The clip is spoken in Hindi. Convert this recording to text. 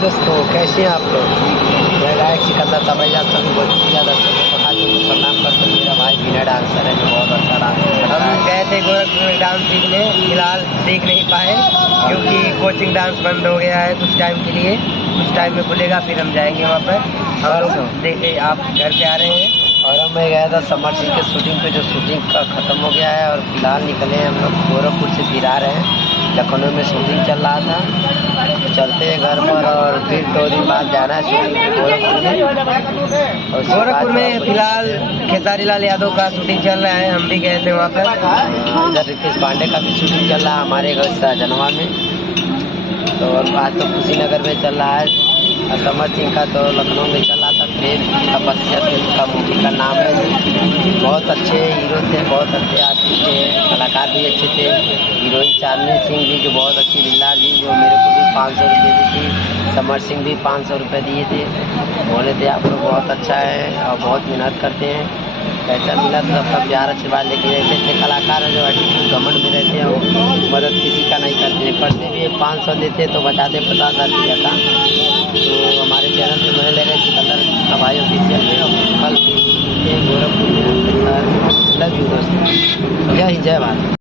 दोस्तों, कैसे हैं आप लोग? मैं गायक सिकंदर तबैया सभी भोजपुरिया दर्शकों को हाथ जोड़ प्रणाम करते हैं। मेरा भाई बिना डांसर है जो बहुत अच्छा डांस करता है। हम गए थे गोरखपुर में डांस सीखने, फिलहाल सीख नहीं पाए क्योंकि कोचिंग डांस बंद हो गया है कुछ टाइम के लिए। कुछ टाइम में खुलेगा फिर हम जाएंगे वहाँ पर। हम लोग देखे आप घर पे आ रहे हैं और अब मैं गया था समर सिंह के शूटिंग पे, जो शूटिंग का ख़त्म हो गया है और फिलहाल निकले हैं हम लोग गोरखपुर से फिर आ रहे हैं। लखनऊ में शूटिंग चल रहा था, चलते हैं घर पर और फिर 2 दिन बाद जाना है शूटिंग पे गोरखपुर में। और गोरखपुर में फिलहाल खेसारी लाल यादव का शूटिंग चल रहा है, हम भी गए थे वहाँ पर। इधर रितेश पांडे का भी शूटिंग चल रहा है हमारे घर शाहजनवा में। तो आज तो कुशीनगर में चल रहा है। और समर सिंह का तो लखनऊ में चल रहा था। प्रेम तपस्या फिल्म का मूवी का नाम है। बहुत अच्छे हीरो थे, बहुत अच्छे आर्टिस्ट थे, कलाकार भी अच्छे थे। हीरोइन चांदनी सिंह भी जो बहुत अच्छी, लीला जी जो मेरे को भी 500 रुपये दी थी। समर सिंह भी 500 रुपये दिए थे। बोले थे आप लोग बहुत अच्छा है और बहुत मेहनत करते हैं। पैसा मिला तो सबका प्यार आशीर्वाद लेके रहते थे। कलाकार हैं जो एटीट्यूड घमंड में रहते हैं, वो मदद किसी का नहीं करते। करते भी 500 देते तो बचाते 50,000 दिया था। तो हमारे चैनल पे बने लगे सिकंदर तबैया ऑफिशियल में। और कल गोरखपुर में लव यू दोस्तों। जय हिंद, जय भारत।